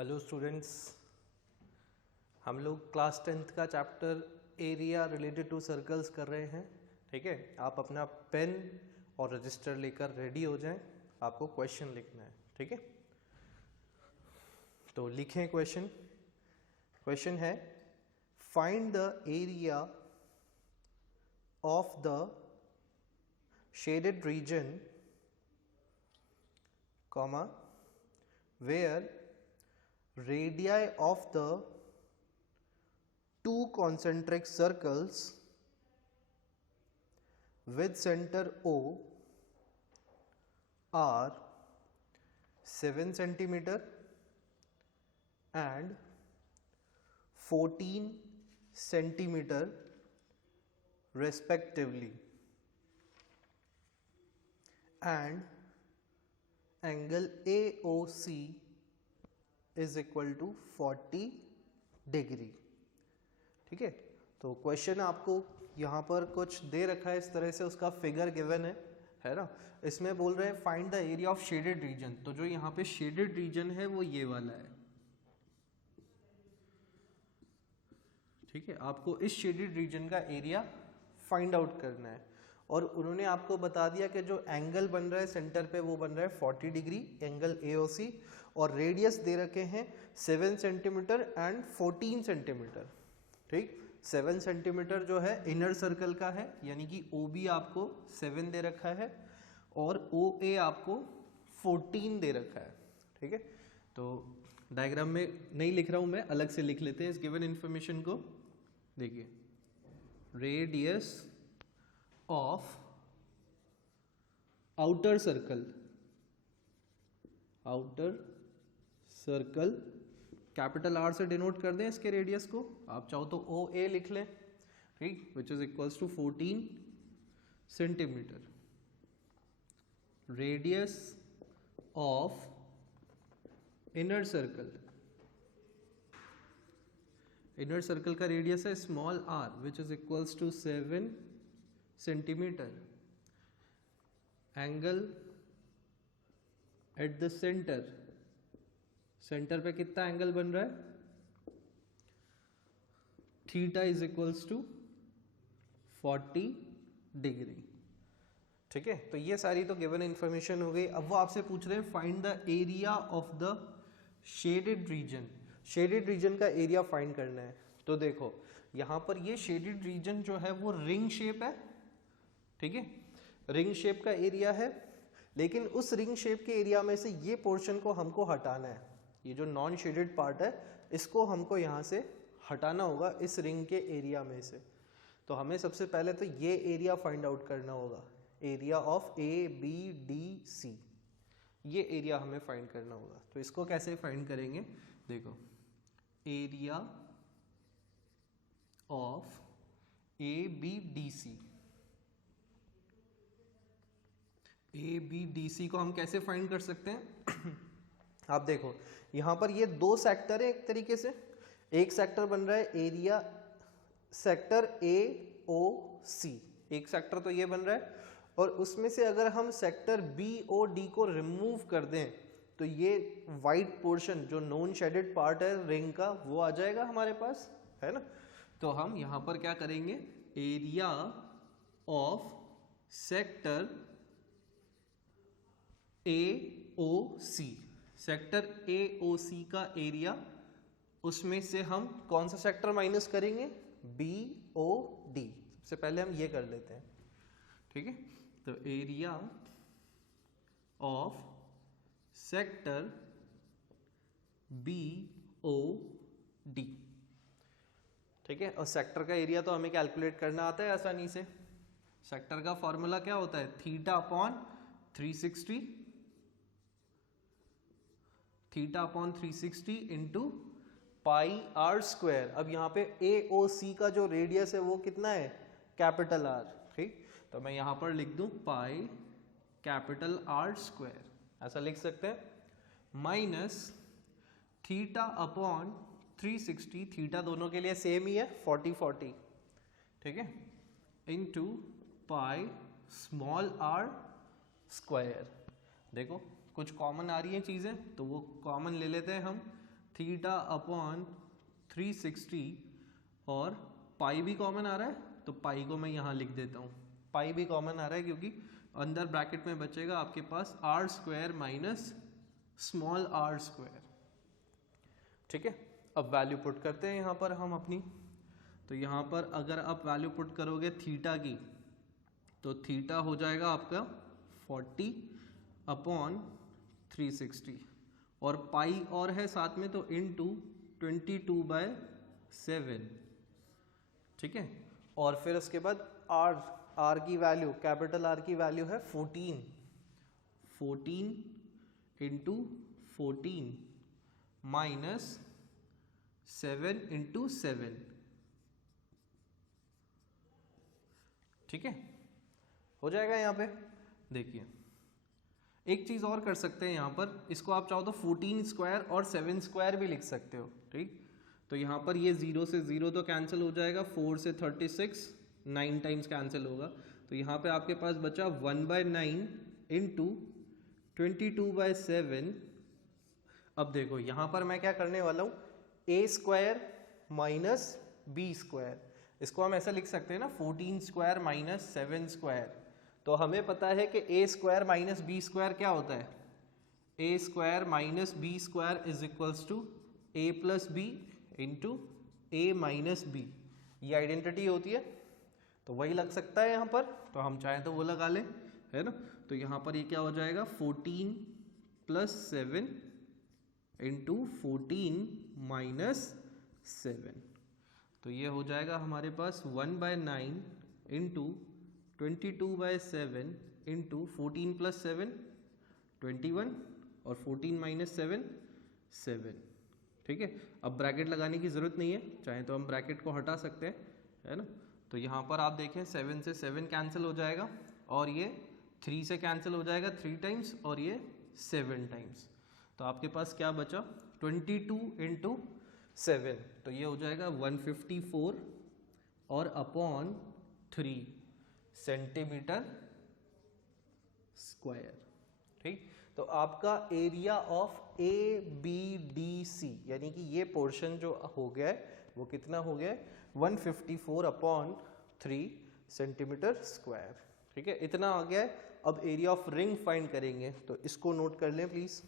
Hello students, हम लोग class 10th का chapter area related to circles कर रहे हैं। ठीक है, आप अपना पेन और रजिस्टर लेकर रेडी हो जाएं, आपको क्वेश्चन लिखना है। ठीक है, तो लिखें क्वेश्चन। क्वेश्चन है find the area of the shaded region comma where radii of the two concentric circles with center O are 7 centimeter and 14 centimeter respectively, and angle AOC is equal to 40 degree. ठीक है, तो question आपको यहाँ पर कुछ दे रखा है इस तरह से, उसका फिगर गिवन है ना। इसमें बोल रहे हैं find the area of shaded reason. तो जो यहाँ पे शेडेड रीजन है वो ये वाला है। ठीक है, आपको इस शेडेड रीजन का एरिया फाइंड आउट करना है। और उन्होंने आपको बता दिया कि जो एंगल बन रहा है सेंटर पे वो बन रहा है 40 डिग्री, एंगल AOC, और रेडियस दे रखे हैं 7 सेंटीमीटर एंड 14 सेंटीमीटर। ठीक, 7 सेंटीमीटर जो है इनर सर्कल का है, यानी कि OB आपको 7 दे रखा है और OA आपको 14 दे रखा है। ठीक है, तो डायग्राम में नहीं लिख रहा हूं मैं, अलग से लिख लेते हैं इस गिवन इंफॉर्मेशन को। देखिए, radius of outer circle capital R से डिनोट कर दें इसके रेडियस को। आप चाहो तो OA लिख लें। ठीक, which is equals to 14 centimetre. Radius of inner circle का रेडियस है small r, which is equals to 7 centimetre. Angle at the centre पे कितना एंगल बन रहा है? Theta is equals to 40 degree. ठीक है, तो ये सारी तो गिवन इंफॉर्मेशन हो गई। अब वो आपसे पूछ रहे हैं find the area of the shaded region. Shaded region का एरिया फाइंड करना है। तो देखो, यहां पर ये शेडेड रीजन जो है वो रिंग शेप है। ठीक है, रिंग शेप का एरिया है, लेकिन उस रिंग शेप के एरिया में से ये पोर्शन को हमको हटाना है। ये जो नॉन शेडेड पार्ट है इसको हमको यहाँ से हटाना होगा इस रिंग के एरिया में से। तो हमें सबसे पहले तो ये एरिया फाइंड आउट करना होगा, एरिया ऑफ ABDC। ये एरिया हमें फाइंड करना होगा। तो इसको कैसे फाइंड करेंगे? देखो, एरिया ऑफ ABDC को हम कैसे फाइंड कर सकते हैं? आप देखो, यहां पर ये दो सेक्टर है एक तरीके से। एक सेक्टर बन रहा है एरिया सेक्टर AOC, एक सेक्टर तो ये बन रहा है, और उसमें से अगर हम सेक्टर BOD को रिमूव कर दें तो ये वाइट पोर्शन जो नॉन शेडेड पार्ट है रिंग का वो आ जाएगा हमारे पास, है ना। तो हम यहां पर क्या करेंगे, area of sector AOC, sector AOC का एरिया, उसमें से हम कौन सा सेक्टर माइनस करेंगे? BOD। सबसे पहले हम ये कर लेते हैं। ठीक है, तो एरिया ऑफ सेक्टर BOD। ठीक है, और सेक्टर का एरिया तो हमें कैलकुलेट करना आता है आसानी से। सेक्टर का फॉर्मूला क्या होता है? Theta upon 360, theta upon 360 into pi R square. अब यहाँ पे AOC का जो रेडियस है वो कितना है? Capital R। ठीक, तो मैं यहाँ पर लिख दूं पाई कैपिटल R स्क्वायर, ऐसा लिख सकते हैं, माइनस थीटा अपॉन 360, थीटा दोनों के लिए सेम ही है 40-40। ठीक है, into pi small r square. देखो कुछ कॉमन आ रही है चीजें तो वो कॉमन ले लेते हैं हम। थीटा अपॉन 360 और पाई भी कॉमन आ रहा है, तो पाई को मैं यहाँ लिख देता हूँ। पाई भी कॉमन आ रहा है क्योंकि अंदर ब्रैकेट में बचेगा आपके पास R square minus small are square. ठीक है, अब वैल्यू पुट करते हैं यहाँ पर हम अपनी। तो यहाँ पर अगर आप वैल्यू पुट करोगे थीटा की, तो थीटा हो जाएगा आपका 40 अपॉन 360 और पाई और है साथ में, तो इनटू 22/7। ठीक है, और फिर उसके बाद आर की वैल्यू, कैपिटल आर की वैल्यू है 14 इंटू 14 माइनस 7 इंटू 7। ठीक है, हो जाएगा। यहाँ पे देखिए एक चीज और कर सकते हैं यहाँ पर, इसको आप चाहो तो 14 स्क्वायर और 7 स्क्वायर भी लिख सकते हो। ठीक, तो यहाँ पर ये 0 से 0 तो कैंसिल हो जाएगा, 4 से 36 9 टाइम्स कैंसिल होगा, तो यहाँ पे आपके पास बचा 1/9 इंटू 22/7। अब देखो यहाँ पर मैं क्या करने वाला हूँ, a square minus b square, इसको हम ऐसा लिख सकते हैं ना, 14 स्क्वायर माइनस 7 स्क्वायर। तो हमें पता है कि a square minus b square क्या होता है, a square minus b square is equals to a plus b into a minus b. ये आइडेंटिटी होती है, तो वही लग सकता है यहाँ पर, तो हम चाहें तो वो लगा लें, है ना। तो यहाँ पर ये क्या हो जाएगा, 14 प्लस 7 इंटू 14 माइनस 7। तो ये हो जाएगा हमारे पास 1/9 इंटू 22/7 इंटू 14 प्लस 7 21 और 14 माइनस 7 7। ठीक है, अब ब्रैकेट लगाने की ज़रूरत नहीं है, चाहे तो हम ब्रैकेट को हटा सकते हैं, है ना। तो यहाँ पर आप देखें 7 से 7 कैंसिल हो जाएगा और ये 3 से कैंसिल हो जाएगा 3 टाइम्स और ये 7 टाइम्स। तो आपके पास क्या बचा, 22 इंटू 7, तो ये हो जाएगा 154 और अपॉन 3 सेंटीमीटर स्क्वायर। ठीक, तो आपका area of A B D C यानी कि ये पोर्शन जो हो गया है वो कितना हो गया है, 154 अपॉन 3 सेंटीमीटर स्क्वायर। ठीक है, इतना आ गया है। अब एरिया ऑफ रिंग फाइंड करेंगे, तो इसको नोट कर लें प्लीज।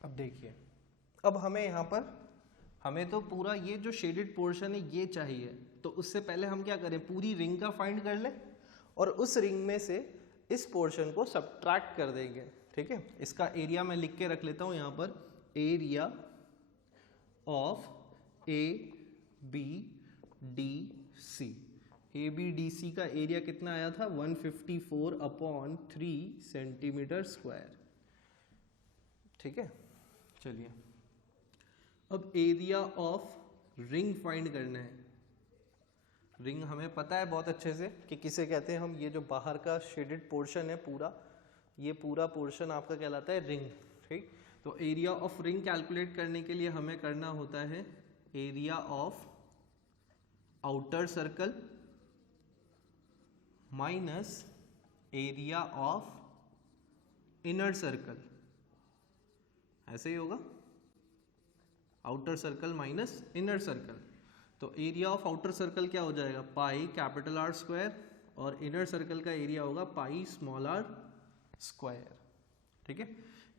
अब देखिए, अब हमें यहाँ पर, हमें तो पूरा ये जो शेडेड पोर्शन है ये चाहिए, तो उससे पहले हम क्या करें, पूरी रिंग का फाइंड कर लें और उस रिंग में से इस पोर्शन को सब्ट्रैक्ट कर देंगे। ठीक है, इसका एरिया मैं लिख के रख लेता हूँ यहाँ पर, area of A B D C. A B D C का एरिया कितना आया था, 154 अपॉन 3 सेंटीमीटर स्क्वायर। ठीक है, चलिए अब एरिया ऑफ रिंग फाइंड करना है। रिंग हमें पता है बहुत अच्छे से कि किसे कहते हैं हम, ये जो बाहर का शेडेड पोर्शन है पूरा, ये पूरा पोर्शन आपका कहलाता है रिंग। ठीक, तो एरिया ऑफ रिंग कैलकुलेट करने के लिए हमें करना होता है area of outer circle minus area of inner circle, ऐसे ही होगा, outer circle minus inner circle. तो एरिया ऑफ आउटर सर्कल क्या हो जाएगा, पाई कैपिटल आर स्क्वायर, और इनर सर्कल का एरिया होगा पाई स्मॉल आर स्क्वायर। ठीक है,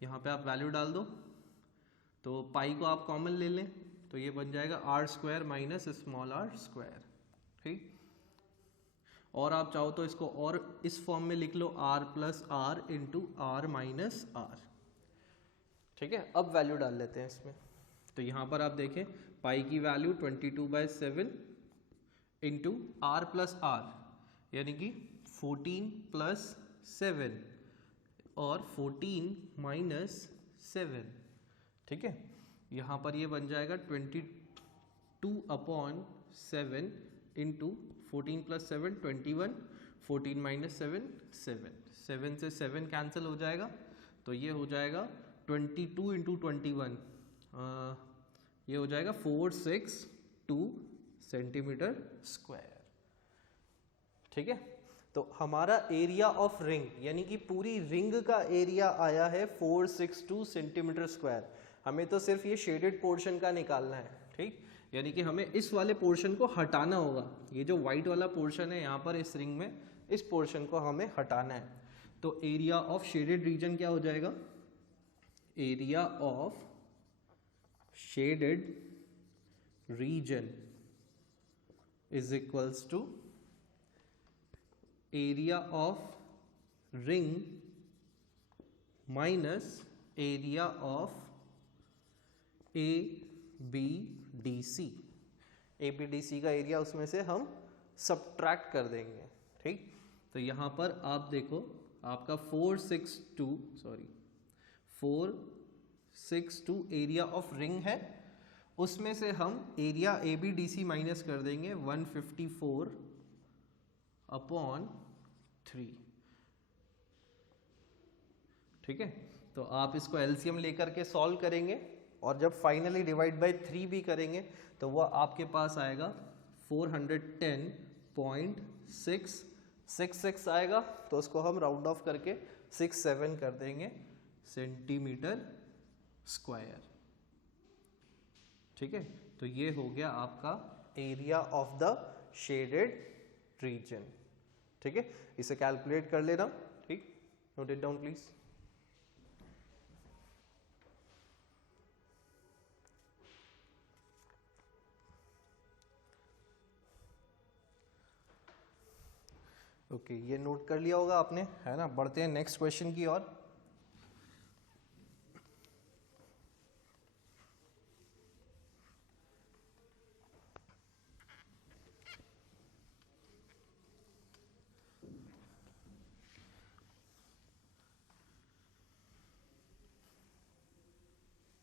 यहाँ पे आप वैल्यू डाल दो, तो पाई को आप कॉमन ले लें, तो ये बन जाएगा R square minus small are square. ठीक, और आप चाहो तो इसको और इस फॉर्म में लिख लो, R plus R into R minus R. ठीक है, अब वैल्यू डाल लेते हैं इसमें। तो यहाँ पर आप देखें पाई की value 22/7 into r plus r, यानी कि 14 प्लस 7 और 14 माइनस 7, ठीक है। यहाँ पर ये बन जाएगा 22/7 इंटू 14 प्लस 7 21, 14 माइनस 7 7, 7 से 7 कैंसिल हो जाएगा, तो ये हो जाएगा 22 इंटू 21, ये हो जाएगा 462 सेंटीमीटर स्क्वायर, ठीक है। तो हमारा एरिया ऑफ रिंग यानी कि पूरी रिंग का एरिया आया है 462 सेंटीमीटर स्क्वायर। हमें तो सिर्फ ये शेडेड पोर्शन का निकालना है, ठीक, यानी कि हमें इस वाले पोर्शन को हटाना होगा। ये जो व्हाइट वाला पोर्शन है यहाँ पर इस रिंग में, इस पोर्शन को हमें हटाना है। तो एरिया ऑफ शेडेड रीजन क्या हो जाएगा? Area of shaded region is equals to area of ring minus area of ABDC। ABDC का एरिया उसमें से हम सब्ट्रैक्ट कर देंगे, ठीक। तो यहाँ पर आप देखो, आपका 462 एरिया ऑफ रिंग है, उसमें से हम एरिया ABDC माइनस कर देंगे 154/3, ठीक है। तो आप इसको एलसीएम लेकर के सॉल्व करेंगे और जब फाइनली डिवाइड बाय 3 भी करेंगे तो वह आपके पास आएगा 410.666 आएगा। तो उसको हम राउंड ऑफ करके 67 कर देंगे सेंटीमीटर स्क्वायर, ठीक है। तो ये हो गया आपका area of the shaded region, ठीक है। इसे कैलकुलेट कर लेना, ठीक, note it down please. Okay, ये नोट कर लिया होगा आपने, है ना। बढ़ते हैं नेक्स्ट क्वेश्चन की ओर।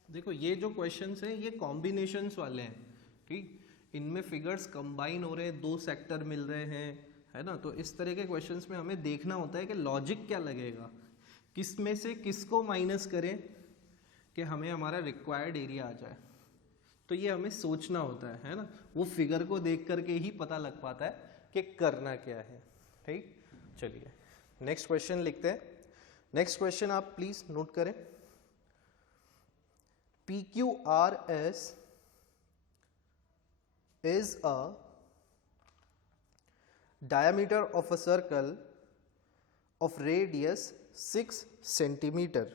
देखो ये जो क्वेश्चंस हैं ये कॉम्बिनेशंस वाले हैं, ठीक। इनमें फिगर्स कंबाइन हो रहे हैं, 2 सेक्टर मिल रहे हैं, है ना। तो इस तरह के क्वेश्चंस में हमें देखना होता है कि लॉजिक क्या लगेगा, किस में से किसको माइनस करें कि हमें हमारा रिक्वायर्ड एरिया आ जाए। तो ये हमें सोचना होता है ना। वो फिगर को देख करके ही पता लग पाता है कि करना क्या है, ठीक। चलिए नेक्स्ट क्वेश्चन लिखते हैं। नेक्स्ट क्वेश्चन आप प्लीज नोट करें। PQRS is a diameter of a circle of radius 6 centimeter.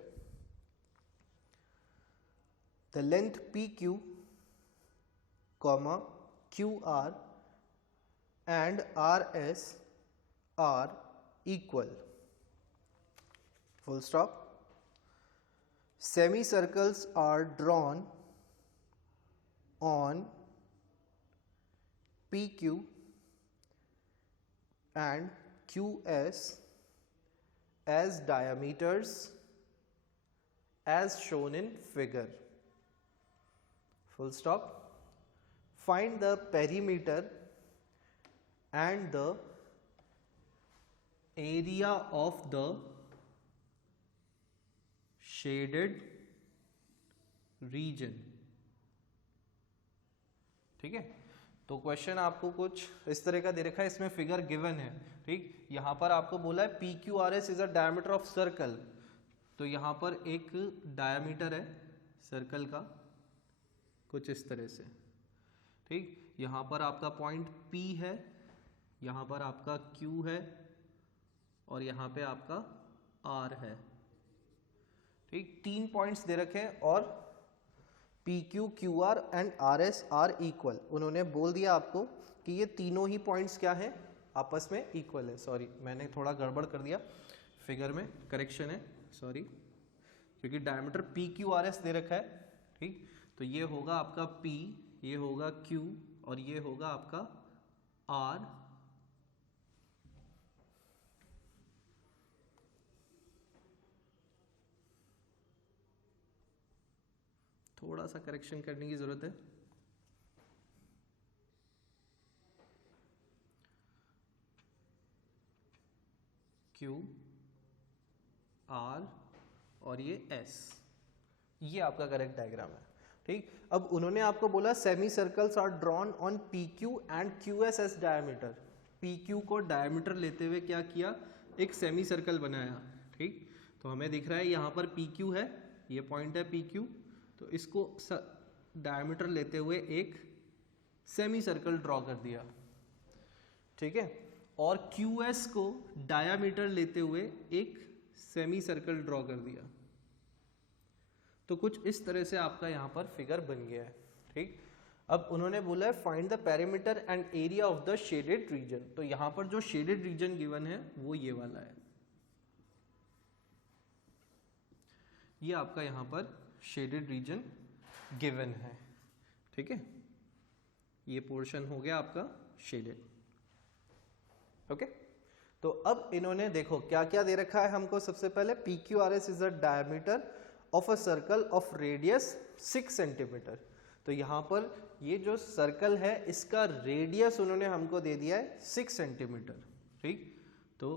The length PQ, comma QR and RS are equal. Full stop. Semicircles are drawn on PQ and QS as diameters as shown in figure. Full stop. Find the perimeter and the area of the shaded region, ठीक है। तो question आपको कुछ इस तरह का दे रखा है, इसमें फिगर गिवन है, ठीक। यहां पर आपको बोला है PQRS is a diameter of circle. तो यहां पर एक डायमीटर है सर्कल का कुछ इस तरह से, ठीक। यहां पर आपका पॉइंट P है, यहां पर आपका Q है और यहां पे आपका R है, ठीक। 3 पॉइंट्स दे रखे हैं और PQ, QR and RS are equal. उन्होंने बोल दिया आपको कि ये तीनों ही पॉइंट्स क्या हैं, आपस में इक्वल है। सॉरी मैंने थोड़ा गड़बड़ कर दिया, फिगर में करेक्शन है, सॉरी, क्योंकि डायमीटर PQRS दे रखा है, ठीक। तो ये होगा आपका P, ये होगा Q और ये होगा आपका आर थोड़ा सा करेक्शन करने की जरूरत है, क्यू आर और ये एस, ये आपका करेक्ट डायग्राम है। ठीक, अब उन्होंने आपको बोला semi circles are drawn on P Q and Q S as diameter. P Q को डायमीटर लेते हुए क्या किया, एक सेमी सर्कल बनाया। ठीक, तो हमें दिख रहा है यहाँ पर पी क्यू है, ये पॉइंट है पी क्यू, तो इसको डायमीटर लेते हुए एक सेमी सर्कल ड्रॉ कर दिया। ठीक है, और क्यू एस को डायमीटर लेते हुए एक सेमी सर्कल ड्रॉ कर दिया। तो कुछ इस तरह से आपका यहाँ पर फिगर बन गया है। ठीक, अब उन्होंने बोला है find the perimeter and area of the shaded region. तो यहाँ पर जो शेडेड रीजन गिवन है वो ये वाला है, ये आपका यहाँ पर शेडेड रीजन गिवन है। ठीक है, ये पोर्शन हो गया आपका शेडेड। ओके, तो अब इन्होंने देखो क्या क्या दे रखा है हमको। सबसे पहले P Q R S is a diameter of a circle of radius 6 centimetre. तो यहाँ पर ये जो सर्कल है इसका रेडियस उन्होंने हमको दे दिया है 6 सेंटीमीटर। ठीक, तो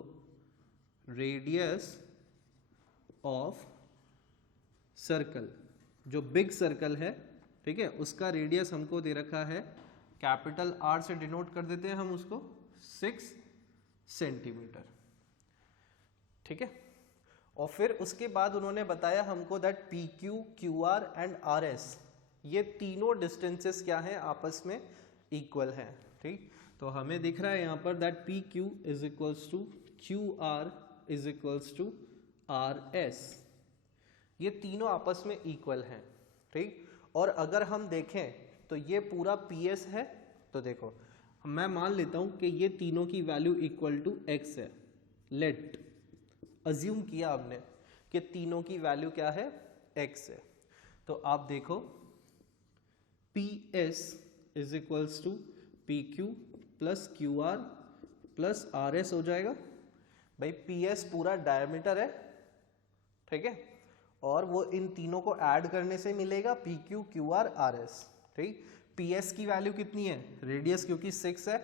रेडियस ऑफ सर्कल, जो बिग सर्कल है, ठीक है, उसका रेडियस हमको दे रखा है, कैपिटल आर से डिनोट कर देते हैं हम उसको, 6 सेंटीमीटर। ठीक है, और फिर उसके बाद उन्होंने बताया हमको that P Q, Q are and are S, ये तीनों डिस्टेंसेस क्या हैं, आपस में इक्वल हैं। ठीक, तो हमें दिख रहा है यहाँ पर that P Q is equals to Q R is equals to R S, ये तीनों आपस में इक्वल हैं। ठीक, और अगर हम देखें तो ये पूरा पी एस है, तो देखो मैं मान लेता हूं कि ये तीनों की वैल्यू इक्वल टू एक्स है। लेट अज्यूम किया हमने कि तीनों की वैल्यू क्या है, एक्स है। तो आप देखो P S is equals to P Q plus Q R plus R S हो जाएगा। भाई पी एस पूरा डायमीटर है, ठीक है, और वो इन तीनों को ऐड करने से मिलेगा P Q, Q are, R S. ठीक, पी एस की वैल्यू कितनी है, रेडियस क्योंकि 6 है,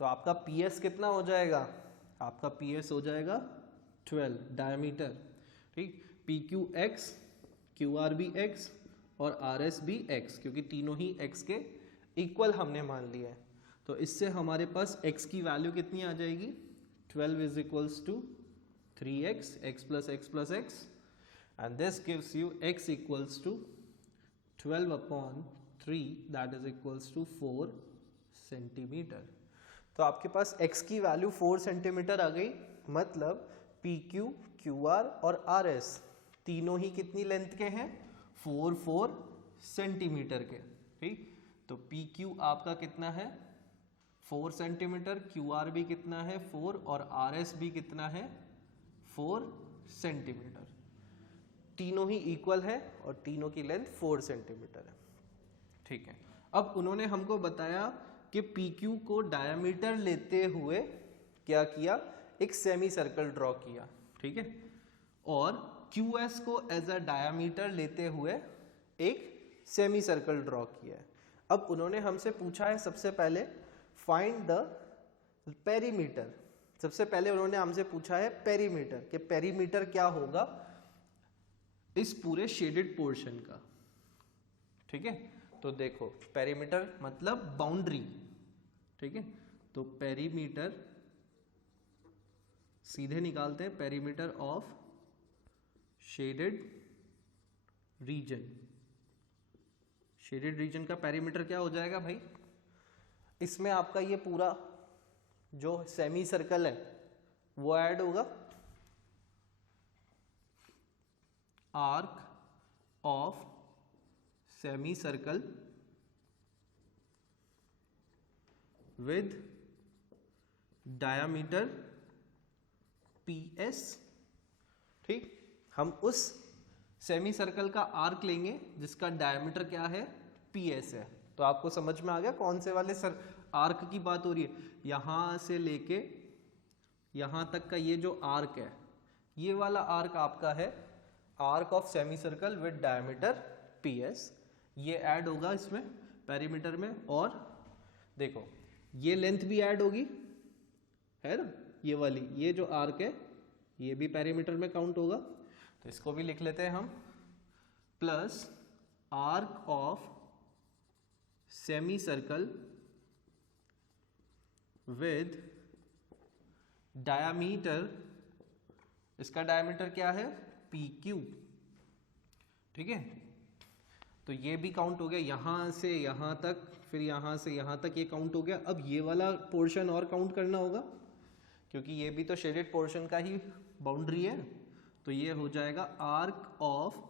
तो आपका पी एस कितना हो जाएगा, आपका पी एस हो जाएगा 12 डायमीटर। ठीक, P Q x, Q R भी एक्स और आर एस भी एक्स, क्योंकि तीनों ही एक्स के इक्वल हमने मान लिया है। तो इससे हमारे पास एक्स की वैल्यू कितनी आ जाएगी, 12 is equals to 3x, x plus x plus x, and this gives you x equals to 12/3, that is equals to 4 centimetre. तो आपके पास x की वैल्यू 4 सेंटीमीटर आ गई, मतलब पी क्यू, क्यू आर और आर एस तीनों ही कितनी लेंथ के हैं, 4 सेंटीमीटर के। ठीक, तो पी क्यू आपका कितना है, 4 सेंटीमीटर, क्यू आर भी कितना है 4 और आर एस भी कितना है 4 सेंटीमीटर। तीनों ही इक्वल है और तीनों की लेंथ 4 सेंटीमीटर है। ठीक है, अब उन्होंने हमको बताया कि पी क्यू को डायमीटर लेते हुए क्या किया, एक सेमी सर्कल ड्रॉ किया। ठीक है, और क्यू एस को एज अ डायमीटर लेते हुए एक सेमी सर्कल ड्रॉ किया है। अब उन्होंने हमसे पूछा है सबसे पहले फाइंड द पेरीमीटर। सबसे पहले उन्होंने हमसे पूछा है पेरीमीटर, कि पेरीमीटर क्या होगा इस पूरे शेडेड पोर्शन का। ठीक है, तो देखो पेरीमीटर मतलब बाउंड्री। ठीक है, तो पेरीमीटर सीधे निकालते हैं, perimeter of shaded reason. Shaded region का पेरीमीटर क्या हो जाएगा भाई, इसमें आपका ये पूरा जो सेमी सर्कल है वो ऐड होगा, arc of semi circle with diameter P S. ठीक, हम उस सेमी सर्कल का आर्क लेंगे जिसका डायमीटर क्या है, पी एस है। तो आपको समझ में आ गया कौन से वाले आर्क की बात हो रही है, यहां से लेके यहां तक का ये जो आर्क है, ये वाला आर्क आपका है arc of semi circle with diameter PS। ये ऐड होगा इसमें पेरीमीटर में, और देखो ये लेंथ भी ऐड होगी, है ना, ये वाली, ये जो आर्क है ये भी पेरीमीटर में काउंट होगा, तो इसको भी लिख लेते हैं हम, plus arc of semi circle with diameter, इसका डायमीटर क्या है PQ, ठीक है। तो ये भी काउंट हो गया, यहां से यहां तक, फिर यहां से यहां तक ये काउंट हो गया। अब ये वाला पोर्शन और काउंट करना होगा, क्योंकि ये भी तो शेडेड पोर्शन का ही बाउंड्री है, तो ये हो जाएगा arc of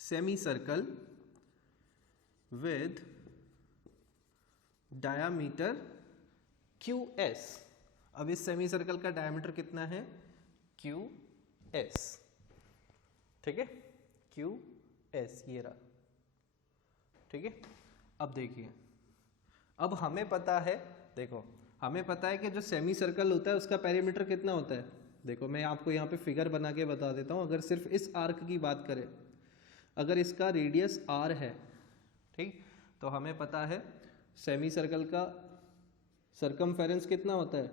semi circle with diameter QS। अब इस सेमी सर्कल का डायमीटर कितना है QS, ठीक है, QS ये रहा, ठीक है। अब देखिए, अब हमें पता है, देखो हमें पता है कि जो सेमी सर्कल होता है उसका पेरीमीटर कितना होता है। देखो मैं आपको यहाँ पे फिगर बना के बता देता हूँ। अगर सिर्फ इस आर्क की बात करें, अगर इसका रेडियस R है, ठीक, तो हमें पता है सेमी सर्कल का सर्कमफेरेंस कितना होता है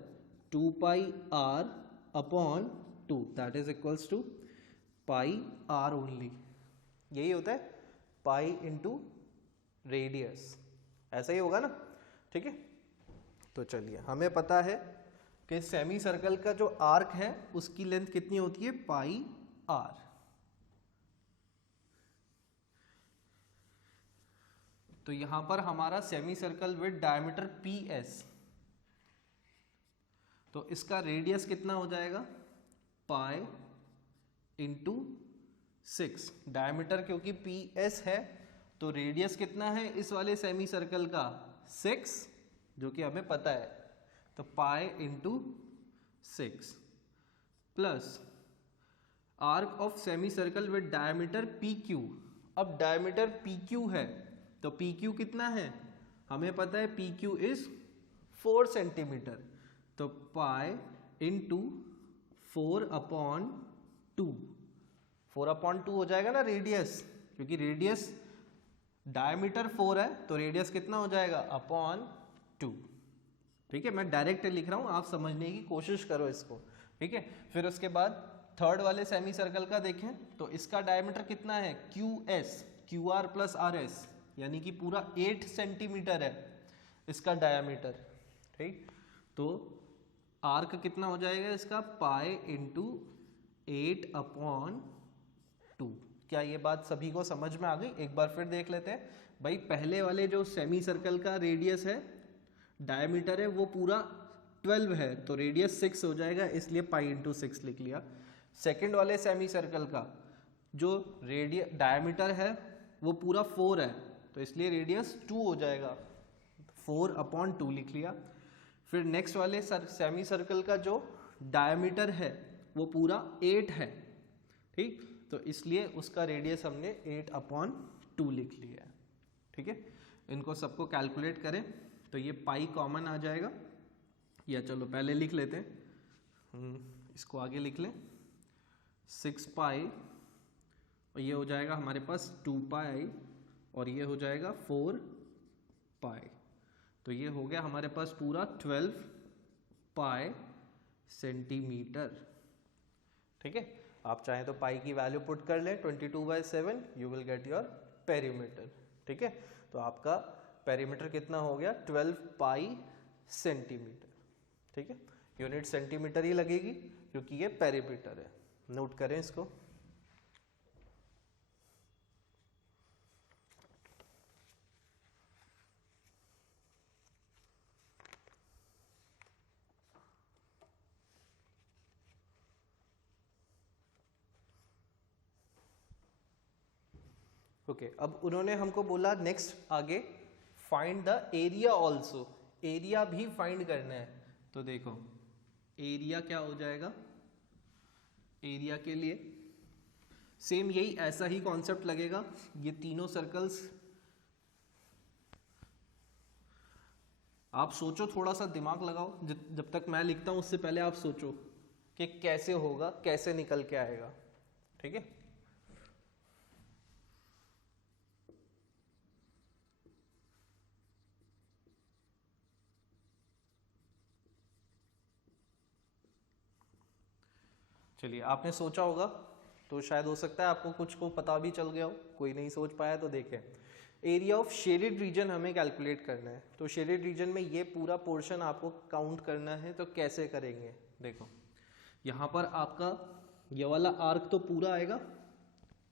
2 pi R upon 2, that is equals to pi R only, यही होता है पाई इंटू रेडियस, ऐसा ही होगा ना, ठीक है। तो चलिए हमें पता है कि सेमी सर्कल का जो आर्क है उसकी लेंथ कितनी होती है पाई R। तो यहां पर हमारा semi circle with diameter PS, तो इसका रेडियस कितना हो जाएगा पाई इंटू 6, डायमीटर क्योंकि PS है तो रेडियस कितना है इस वाले सेमी सर्कल का 6, जो कि हमें पता है, तो pi into 6 plus arc of semi circle with diameter PQ। अब डायमीटर PQ है तो PQ कितना है हमें पता है, PQ इज 4 सेंटीमीटर, तो पाई इंटू 4 अपॉन 2, 4 अपॉन 2 हो जाएगा ना रेडियस, क्योंकि रेडियस डायमीटर 4 है तो रेडियस कितना हो जाएगा अपॉन 2, ठीक है। मैं डायरेक्ट लिख रहा हूं, आप समझने की कोशिश करो इसको, ठीक है। फिर उसके बाद थर्ड वाले सेमी सर्कल का देखें तो इसका डायमीटर कितना है QS, QR प्लस RS, यानी कि पूरा 8 सेंटीमीटर है इसका डायमीटर, ठीक। तो आर्क कितना हो जाएगा इसका पाई इंटू 8 अपॉन 2। क्या ये बात सभी को समझ में आ गई? एक बार फिर देख लेते हैं भाई। पहले वाले जो सेमी सर्कल का रेडियस है, डायमीटर है, वो पूरा 12 है तो रेडियस 6 हो जाएगा, इसलिए पाई इंटू 6 लिख लिया। सेकंड वाले सेमी सर्कल का जो डायमीटर है वो पूरा 4 है तो इसलिए रेडियस 2 हो जाएगा, 4 अपॉन 2 लिख लिया। फिर नेक्स्ट वाले सेमी सर्कल का जो डायमीटर है वो पूरा 8 है, ठीक, तो इसलिए उसका रेडियस हमने 8 अपॉन 2 लिख लिया है, ठीक है। इनको सबको कैलकुलेट करें तो ये पाई कॉमन आ जाएगा, या चलो पहले लिख लेते हैं, इसको आगे लिख लें, 6 पाई और ये हो जाएगा हमारे पास 2 पाई और ये हो जाएगा 4 पाई, तो ये हो गया हमारे पास पूरा 12 पाई सेंटीमीटर, ठीक है। आप चाहें तो पाई की वैल्यू पुट कर लें 22/7, you will get your perimeter, ठीक है। तो आपका पेरीमीटर कितना हो गया 12 पाई सेंटीमीटर, ठीक है। यूनिट सेंटीमीटर ही लगेगी क्योंकि ये पेरीमीटर है, नोट करें इसको। ओके, अब उन्होंने हमको बोला नेक्स्ट आगे find the area also, area भी फाइंड करना है। तो देखो एरिया क्या हो जाएगा, एरिया के लिए सेम यही ऐसा ही कॉन्सेप्ट लगेगा। ये तीनों सर्कल्स आप सोचो, थोड़ा सा दिमाग लगाओ, जब तक मैं लिखता हूं उससे पहले आप सोचो कि कैसे होगा, कैसे निकल के आएगा। ठीक है, चलिए आपने सोचा होगा तो शायद हो सकता है आपको कुछ को पता भी चल गया हो, कोई नहीं सोच पाया तो देखें। एरिया ऑफ शेडेड रीजन हमें कैलकुलेट करना है, तो शेडेड रीजन में ये पूरा पोर्शन आपको काउंट करना है, तो कैसे करेंगे देखो, यहाँ पर आपका ये वाला आर्क तो पूरा आएगा,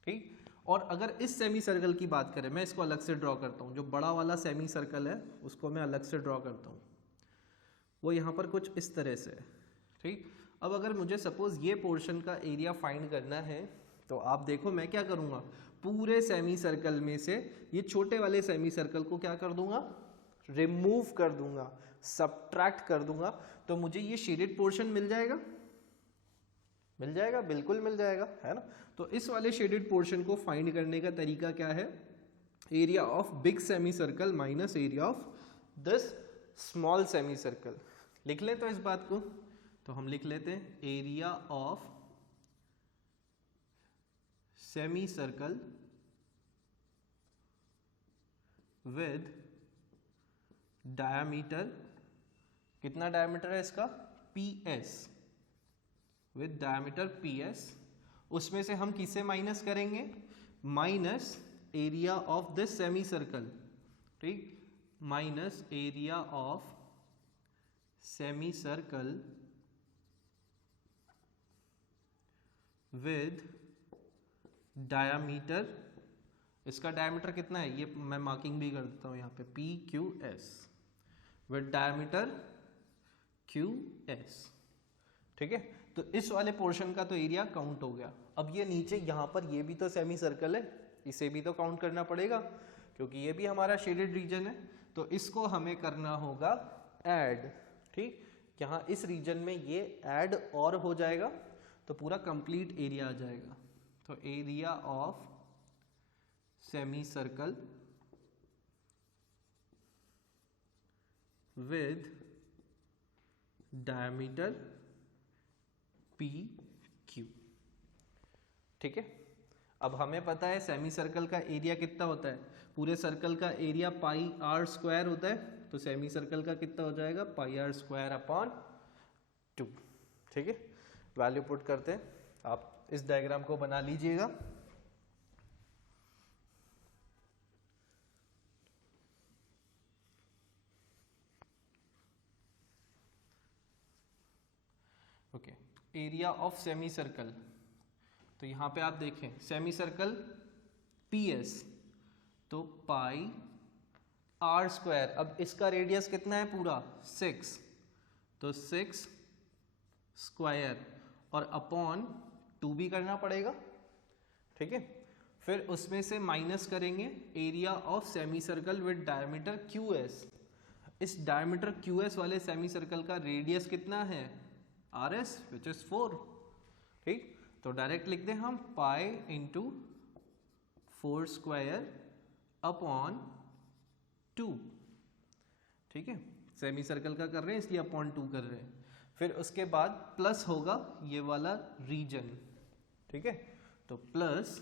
ठीक। और अगर इस सेमी सर्कल की बात करें, मैं इसको अलग से ड्रॉ करता हूँ, जो बड़ा वाला सेमी सर्कल है उसको मैं अलग से ड्रॉ करता हूँ, वो यहाँ पर कुछ इस तरह से है, ठीक। अब अगर मुझे सपोज ये पोर्शन का एरिया फाइंड करना है, तो आप देखो मैं क्या करूँगा, पूरे सेमी सर्कल में से ये छोटे वाले सेमी सर्कल को क्या कर दूंगा, रिमूव कर दूंगा, सबट्रैक्ट कर दूंगा, तो मुझे ये शेडेड पोर्शन मिल जाएगा, मिल जाएगा, बिल्कुल मिल जाएगा, है ना। तो इस वाले शेडेड पोर्शन को फाइंड करने का तरीका क्या है, area of big semi circle minus area of this small semi circle. लिख लें तो इस बात को, तो हम लिख लेते हैं area of semi circle with diameter, कितना डायामीटर है इसका, PS, विद डायामीटर PS, उसमें से हम किसे माइनस करेंगे, minus area of this semi circle, ठीक, minus area of semi circle with diameter, इसका डायमीटर कितना है, ये मैं मार्किंग भी कर देता हूँ यहाँ पे, PQS, विद डायमीटर QS, ठीक है। तो इस वाले पोर्शन का तो एरिया काउंट हो गया। अब ये नीचे यहाँ पर ये भी तो सेमी सर्कल है, इसे भी तो काउंट करना पड़ेगा, क्योंकि ये भी हमारा शेडेड रीजन है, तो इसको हमें करना होगा ऐड, ठीक। यहाँ इस रीजन में ये ऐड और हो जाएगा, तो पूरा कंप्लीट एरिया आ जाएगा। तो area of semi circle with diameter PQ, ठीक है। अब हमें पता है सेमी सर्कल का एरिया कितना होता है, पूरे सर्कल का एरिया πr² होता है, तो सेमी सर्कल का कितना हो जाएगा, πr²/2, ठीक है। वैल्यू पुट करते हैं, आप इस डायग्राम को बना लीजिएगा। Okay, area of semi circle, तो यहाँ पे आप देखें सेमी सर्कल PS, तो πr², अब इसका रेडियस कितना है पूरा 6, तो 6 स्क्वायर और अपॉन 2 भी करना पड़ेगा, ठीक है। फिर उसमें से माइनस करेंगे area of semi circle with diameter QS, इस डायमीटर QS वाले सेमी सर्कल का रेडियस कितना है RS, विच इज 4, ठीक। तो डायरेक्ट लिख दें हम पाई इंटू 4² अपॉन 2, ठीक है। सेमी सर्कल का कर रहे हैं इसलिए अपॉन 2 कर रहे हैं। फिर उसके बाद प्लस होगा ये वाला रीजन, ठीक है, तो प्लस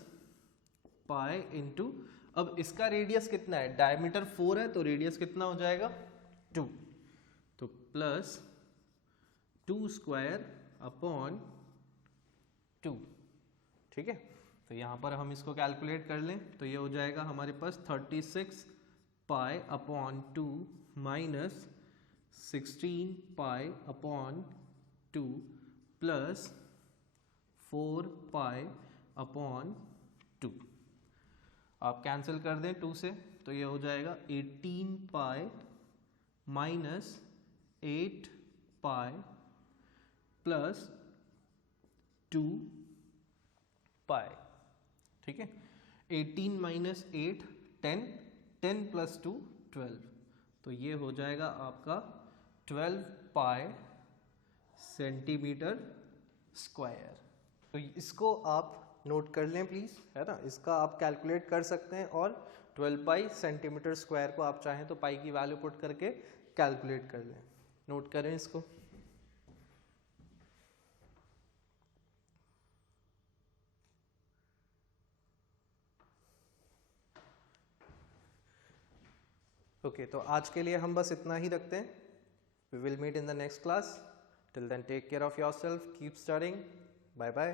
पाई इंटू, अब इसका रेडियस कितना है, डायमीटर 4 है, तो रेडियस कितना हो जाएगा 2, तो प्लस 2² अपॉन 2, ठीक है। तो यहाँ पर हम इसको कैलकुलेट कर लें, तो ये हो जाएगा हमारे पास 36 pi upon 2 minus 16 pi upon 2 plus 4 pi upon 2, आप कैंसिल कर दें 2 से, तो ये हो जाएगा 18 पाई माइनस 8 पाई प्लस 2 पाई, ठीक है। 18 माइनस 8 10, 10 प्लस 2 12, तो ये हो जाएगा आपका 12 पाई सेंटीमीटर स्क्वायर। तो इसको आप नोट कर लें प्लीज़, है ना, इसका आप कैलकुलेट कर सकते हैं, और 12 पाई सेंटीमीटर स्क्वायर को आप चाहें तो पाई की वैल्यू पुट करके कैलकुलेट कर लें। नोट करें इसको। ओके, तो आज के लिए हम बस इतना ही रखते हैं। We will meet in the next class. Till then take care of yourself, keep studying, bye bye.